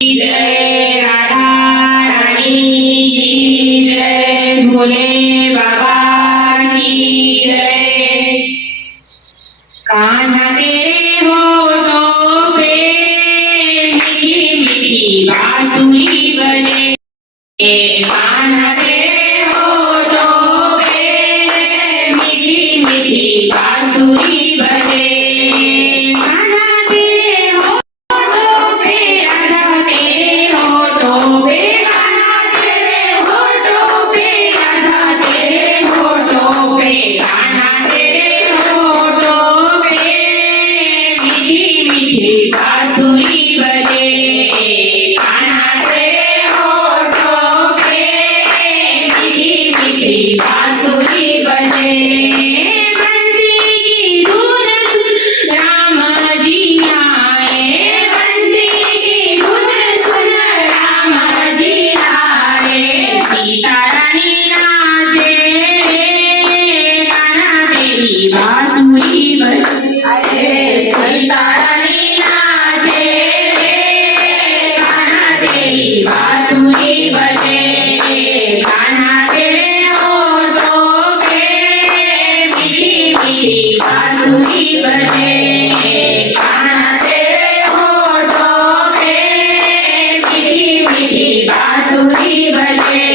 जय राधा रानी की जय, भोले बाबा की जय। कान्हा तेरे होठों पे मीठी मीठी बांसुरी बजे, कान्हा तेरे होठों पे मीठी मीठी बांसुरी बजे। बांसुरी बजे, कान्हा तेरे होठों पे मीठी मीठी बांसुरी बजे। बंसी की धुन सुन राम जी आए, बंसी की धुन सुन राम जी आए। सीता रानी नाचे, कान्हा तेरी बांसुरी बजे, सीता बांसुरी बजे। कान्हा तेरे होठों पे मीठी मीठी बांसुरी बजे, कान्हा तेरे होठों पे मीठी मीठी बांसुरी बजे।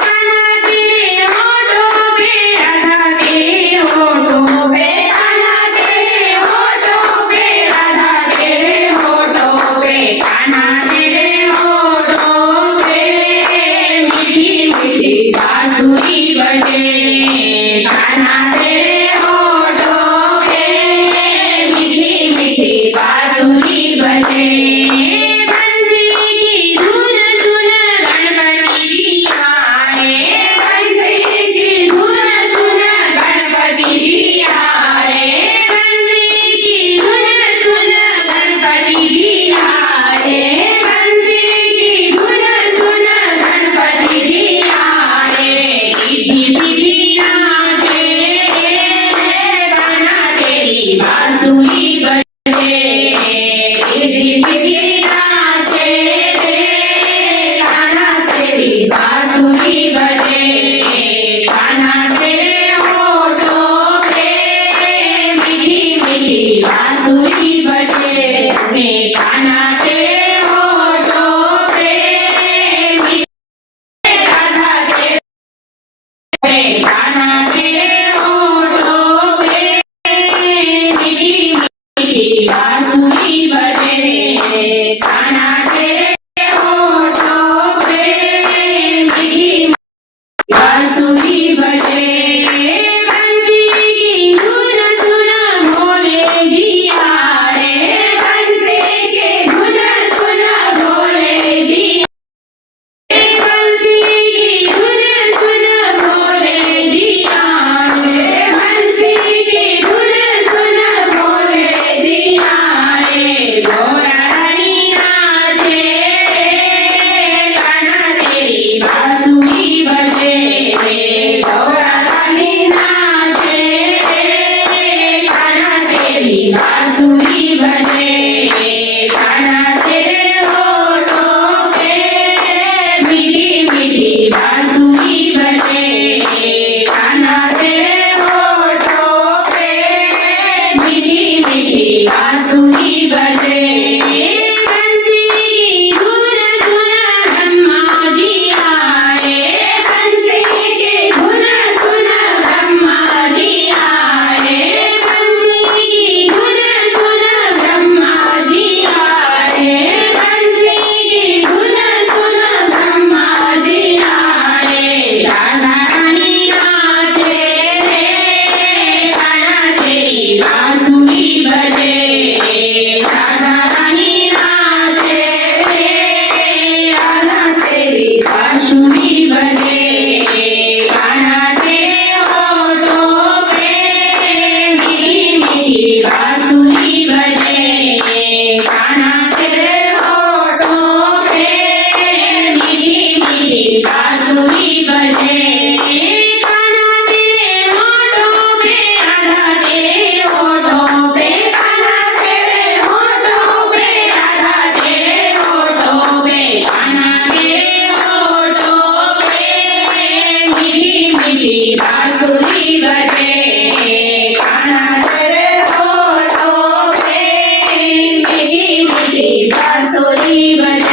कान्हा तेरे होठों पे, राधा तेरे होठों पे, कान्हा तेरे होठों पे, राधा तेरे होठों पे, कान्हा बांसुरी बजे। कान्हा तेरे होठों पे मीठी मीठी बांसुरी बजे। बंसी की धुन सुन गणपति जी आए, बंसी की धुन सुन गणपति जी आए, बंसी की धुन सुन गणपति जी आए, बंसी की धुन सुन गणपति जी आए। बांसुरी बजे, सीधी नाचे, कान्हा तेरी बांसुरी बजे। कान्हा तेरे होठों पे मीठी मीठी बांसुरी बजे, कान्हा तेरे होठों पे मीठी, राधा तेरे, कान्हा तेरे होठों पे मीठी मीठी बांसुरी बजे। कान्हा तेरे होठों पे मीठी बांसुरी बजे। बंसी की धुन सुन भोले जी आए, बंसी की धुन सुन भोले जी, बंसी की धुन सुन भोले जी आए, बंसी की धुन सुन भोले जी आए। गोरा रानी नाचे, बांसुरी बजे